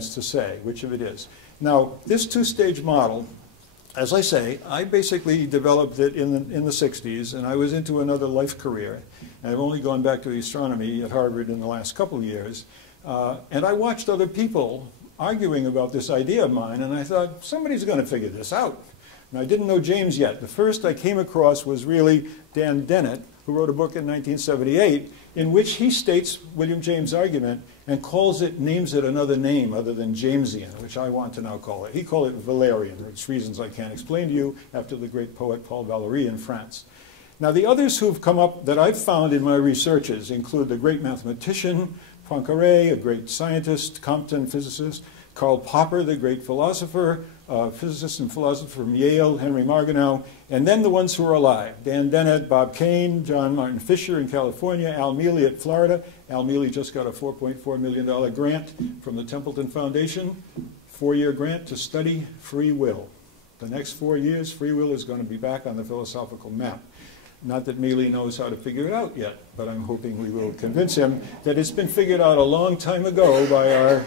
to say which of it is. Now, this two-stage model, as I say, I basically developed it in the 60s, and I was into another life career. And I've only gone back to astronomy at Harvard in the last couple of years. And I watched other people arguing about this idea of mine, and I thought, somebody's going to figure this out. And I didn't know James yet. The first I came across was really Dan Dennett, who wrote a book in 1978 in which he states William James' argument and names it another name other than Jamesian, which I want to now call it. He called it Valerian, for reasons I can't explain to you, after the great poet Paul Valéry in France. Now, the others who've come up that I've found in my researches include the great mathematician Poincaré, a great scientist, Compton physicist, Karl Popper, the great philosopher, physicist and philosopher from Yale, Henry Margenau, and then the ones who are alive, Dan Dennett, Bob Kane, John Martin Fisher in California, Al Mealy at Florida. Al Mealy just got a $4.4 million grant from the Templeton Foundation, 4-year grant to study free will. The next 4 years, free will is going to be back on the philosophical map. Not that Mealy knows how to figure it out yet, but I'm hoping we will convince him that it's been figured out a long time ago by our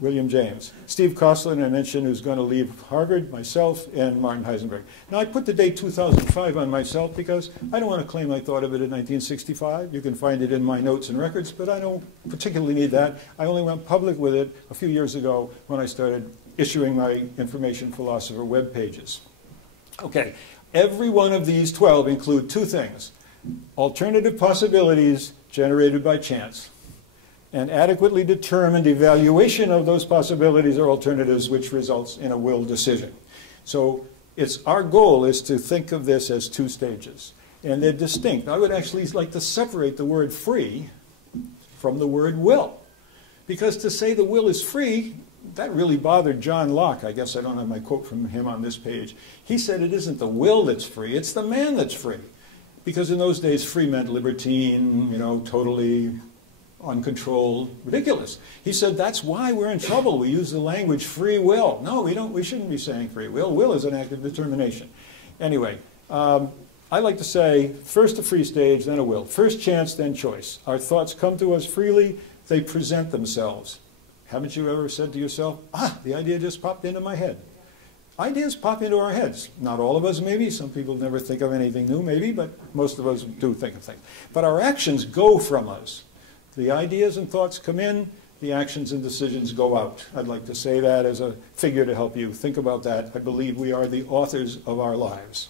William James. Steve Kosslyn, I mentioned, who's going to leave Harvard, myself, and Martin Heisenberg. Now, I put the date 2005 on myself because I don't want to claim I thought of it in 1965. You can find it in my notes and records, but I don't particularly need that. I only went public with it a few years ago when I started issuing my Information Philosopher web pages. Okay, every one of these 12 include two things: alternative possibilities generated by chance, and adequately determined evaluation of those possibilities or alternatives, which results in a will decision. So our goal is to think of this as two stages, and they're distinct. I would actually like to separate the word free from the word will, because to say the will is free, that really bothered John Locke. I guess I don't have my quote from him on this page. He said it isn't the will that's free, it's the man that's free. Because in those days, free meant libertine, totally uncontrolled, ridiculous. He said that's why we're in trouble. We use the language free will. No, we shouldn't be saying free will. Will is an act of determination. Anyway, I like to say first a free stage, then a will. First chance, then choice. Our thoughts come to us freely. They present themselves. Haven't you ever said to yourself, the idea just popped into my head? Ideas pop into our heads. Not all of us, maybe. Some people never think of anything new, maybe, but most of us do think of things. But our actions go from us. The ideas and thoughts come in, the actions and decisions go out. I'd like to say that as a figure to help you think about that. I believe we are the authors of our lives.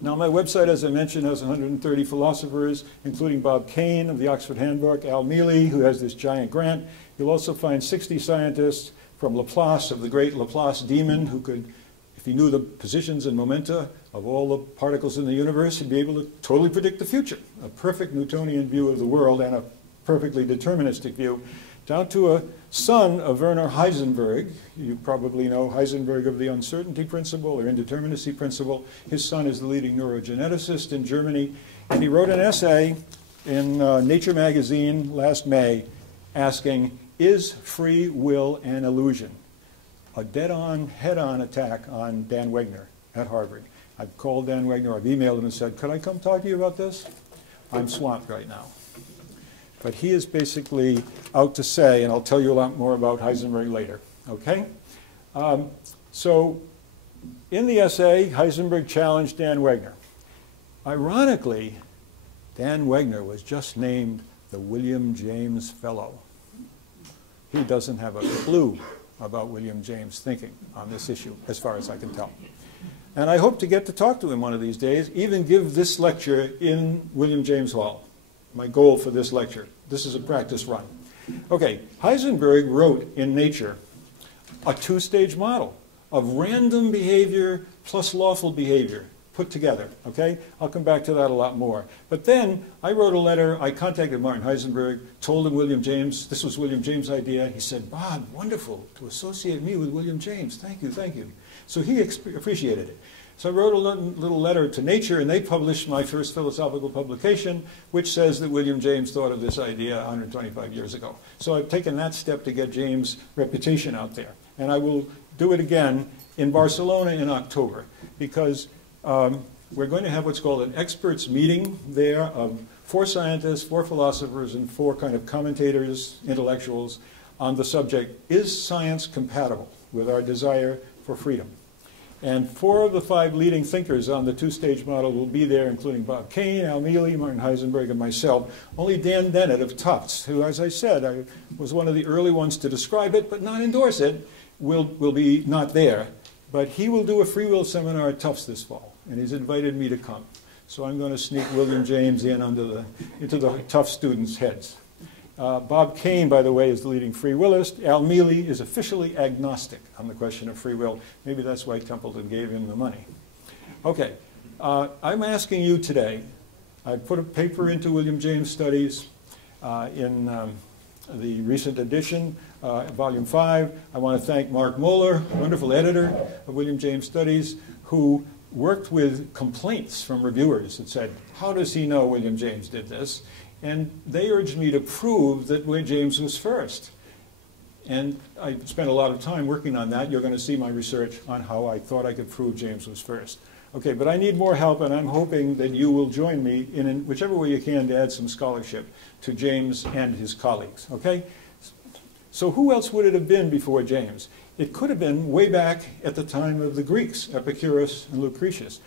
Now, my website, as I mentioned, has 130 philosophers, including Bob Kane of the Oxford Handbook, Al Mealy, who has this giant grant. You'll also find 60 scientists from Laplace, of the great Laplace demon, who could, if he knew the positions and momenta of all the particles in the universe, he'd be able to totally predict the future. A perfect Newtonian view of the world and a perfectly deterministic view, down to a son of Werner Heisenberg. You probably know Heisenberg of the uncertainty principle or indeterminacy principle. His son is the leading neurogeneticist in Germany, and he wrote an essay in Nature magazine last May asking, is free will an illusion? A dead-on, head-on attack on Dan Wegner at Harvard. I've called Dan Wegner, I've emailed him and said, could I come talk to you about this? I'm swamped right now. But he is basically out to say, and I'll tell you a lot more about Heisenberg later, okay? So in the essay, Heisenberg challenged Dan Wegner. Ironically, Dan Wegner was just named the William James Fellow. He doesn't have a clue about William James' thinking on this issue, as far as I can tell. And I hope to get to talk to him one of these days, even give this lecture in William James Hall. My goal for this lecture. This is a practice run. Okay, Heisenberg wrote in Nature a two-stage model of random behavior plus lawful behavior put together, okay? I'll come back to that a lot more. But then I wrote a letter, I contacted Martin Heisenberg, told him William James, this was William James' idea. He said, Bob, wonderful to associate me with William James. Thank you, thank you. So he appreciated it. So I wrote a little letter to Nature, and they published my first philosophical publication, which says that William James thought of this idea 125 years ago. So I've taken that step to get James' reputation out there. And I will do it again in Barcelona in October, because we're going to have what's called an experts meeting there of 4 scientists, 4 philosophers, and 4 kind of commentators, intellectuals, on the subject, is science compatible with our desire for freedom? And 4 of the 5 leading thinkers on the two-stage model will be there, including Bob Kane, Al Mealy, Martin Heisenberg, and myself. Only Dan Dennett of Tufts, who, as I said, I was one of the early ones to describe it but not endorse it, will be not there. But he will do a free will seminar at Tufts this fall, and he's invited me to come. So I'm going to sneak William James in into the Tufts students' heads. Bob Kane, by the way, is the leading free willist. Al Mealy is officially agnostic on the question of free will. Maybe that's why Templeton gave him the money. Okay, I'm asking you today, I put a paper into William James Studies in the recent edition, Volume 5. I want to thank Mark Moeller, wonderful editor of William James Studies, who worked with complaints from reviewers that said, how does he know William James did this? And they urged me to prove that James was first. And I spent a lot of time working on that. You're going to see my research on how I thought I could prove James was first. Okay, but I need more help, and I'm hoping that you will join me in whichever way you can to add some scholarship to James and his colleagues, okay? So who else would it have been before James? It could have been way back at the time of the Greeks, Epicurus and Lucretius.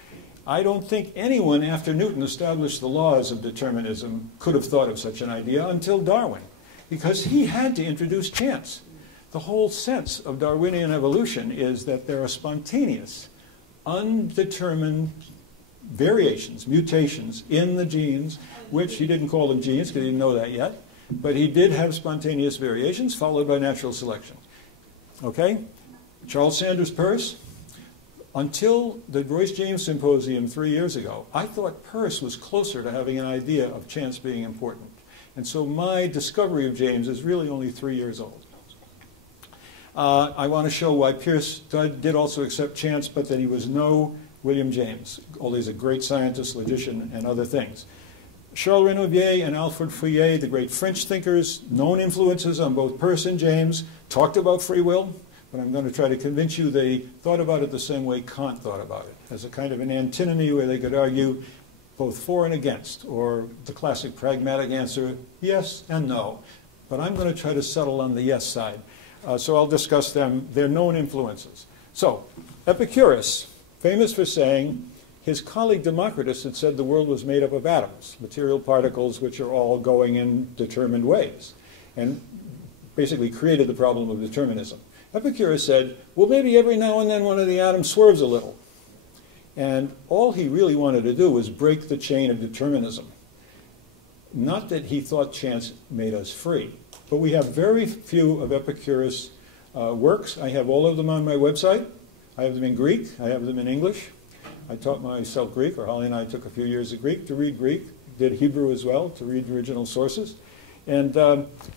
I don't think anyone after Newton established the laws of determinism could have thought of such an idea until Darwin, because he had to introduce chance. The whole sense of Darwinian evolution is that there are spontaneous, undetermined variations, mutations in the genes, which he didn't call them genes because he didn't know that yet, but he did have spontaneous variations followed by natural selection. Okay? Charles Sanders Peirce. Until the Royce James Symposium 3 years ago, I thought Peirce was closer to having an idea of chance being important. And so my discovery of James is really only 3 years old. I want to show why Peirce did also accept chance, but that he was no William James, although he's a great scientist, logician, and other things. Charles Renouvier and Alfred Fouillee, the great French thinkers, known influences on both Peirce and James, talked about free will. But I'm going to try to convince you they thought about it the same way Kant thought about it, as a kind of an antinomy where they could argue both for and against, or the classic pragmatic answer, yes and no. But I'm going to try to settle on the yes side. So I'll discuss them. They're known influences. So Epicurus, famous for saying his colleague Democritus had said the world was made up of atoms, material particles which are all going in determined ways, and basically created the problem of determinism. Epicurus said, well, maybe every now and then one of the atoms swerves a little. And all he really wanted to do was break the chain of determinism. Not that he thought chance made us free, but we have very few of Epicurus' works. I have all of them on my website. I have them in Greek. I have them in English. I taught myself Greek, or Holly and I took a few years of Greek to read Greek, did Hebrew as well to read the original sources. And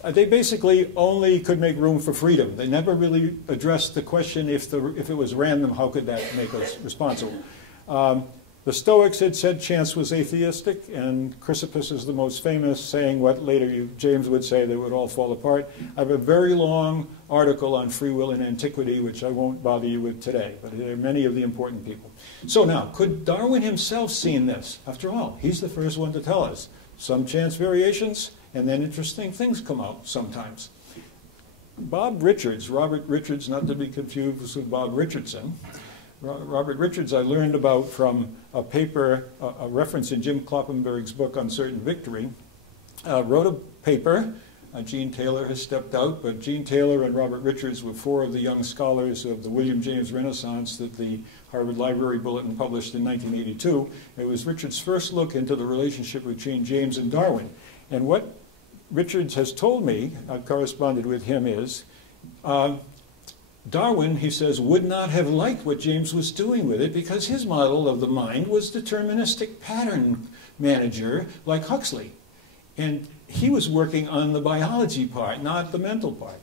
they basically only could make room for freedom. They never really addressed the question, if it was random, how could that make us responsible? The Stoics had said chance was atheistic, and Chrysippus is the most famous, saying what later James would say, they would all fall apart. I have a very long article on free will in antiquity, which I won't bother you with today, but there are many of the important people. So now, could Darwin himself seen this? After all, he's the first one to tell us. Some chance variations, and then interesting things come out sometimes. Bob Richards, Robert Richards, not to be confused with Bob Richardson. Robert Richards I learned about from a paper, a reference in Jim Kloppenberg's book Uncertain Victory. Wrote a paper. Gene Taylor has stepped out, but Gene Taylor and Robert Richards were 4 of the young scholars of the William James Renaissance that the Harvard Library Bulletin published in 1982. It was Richards' first look into the relationship between James and Darwin. And what Richards has told me, I've corresponded with him, is Darwin, he says, would not have liked what James was doing with it because his model of the mind was deterministic pattern manager like Huxley. And he was working on the biology part, not the mental part.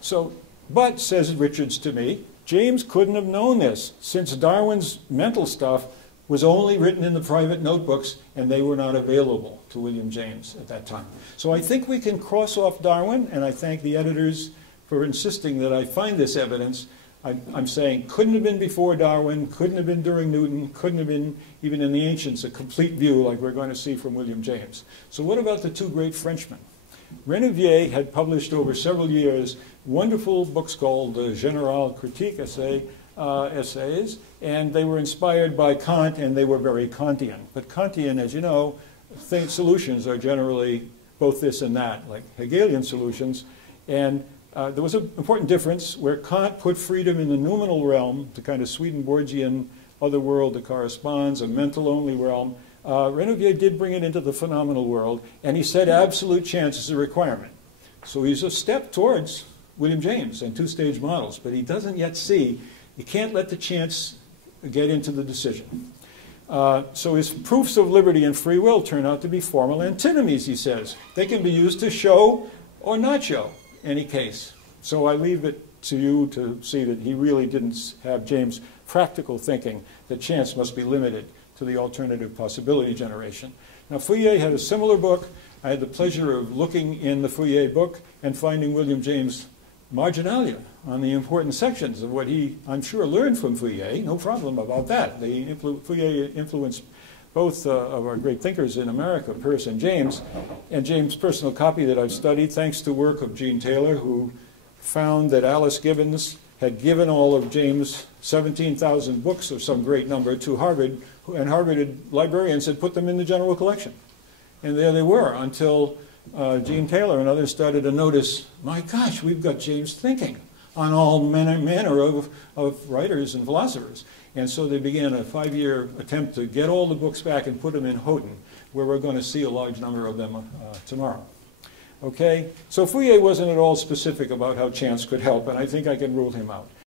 So, but, says Richards to me, James couldn't have known this since Darwin's mental stuff was only written in the private notebooks and they were not available to William James at that time. So I think we can cross off Darwin, and I thank the editors for insisting that I find this evidence. I'm saying couldn't have been before Darwin, couldn't have been during Newton, couldn't have been even in the ancients a complete view like we're going to see from William James. So what about the 2 great Frenchmen? Renouvier had published over several years wonderful books called General Critique essays, and they were inspired by Kant, and they were very Kantian. But Kantian, as you know, solutions are generally both this and that, like Hegelian solutions. And there was an important difference where Kant put freedom in the noumenal realm, the kind of Swedenborgian other world that corresponds, a mental-only realm. Renouvier did bring it into the phenomenal world, and he said absolute chance is a requirement. So he's a step towards William James and two-stage models, but he doesn't yet see, you can't let the chance get into the decision. So his proofs of liberty and free will turn out to be formal antinomies, he says. They can be used to show or not show any case. So I leave it to you to see that he really didn't have James' practical thinking that chance must be limited to the alternative possibility generation. Now, Fouillee had a similar book. I had the pleasure of looking in the Fouillee book and finding William James' marginalia on the important sections of what he, I'm sure, learned from Fouillee. No problem about that. Fouillee influenced both of our great thinkers in America, Peirce and James James' personal copy that I've studied, thanks to work of Gene Taylor, who found that Alice Gibbons had given all of James' 17,000 books of some great number to Harvard, and Harvard librarians had put them in the general collection. And there they were until Gene Taylor and others started to notice, my gosh, we've got James thinking on all manner of writers and philosophers. And so they began a 5-year attempt to get all the books back and put them in Houghton, where we're going to see a large number of them tomorrow. Okay, so Fouillee wasn't at all specific about how chance could help, and I think I can rule him out.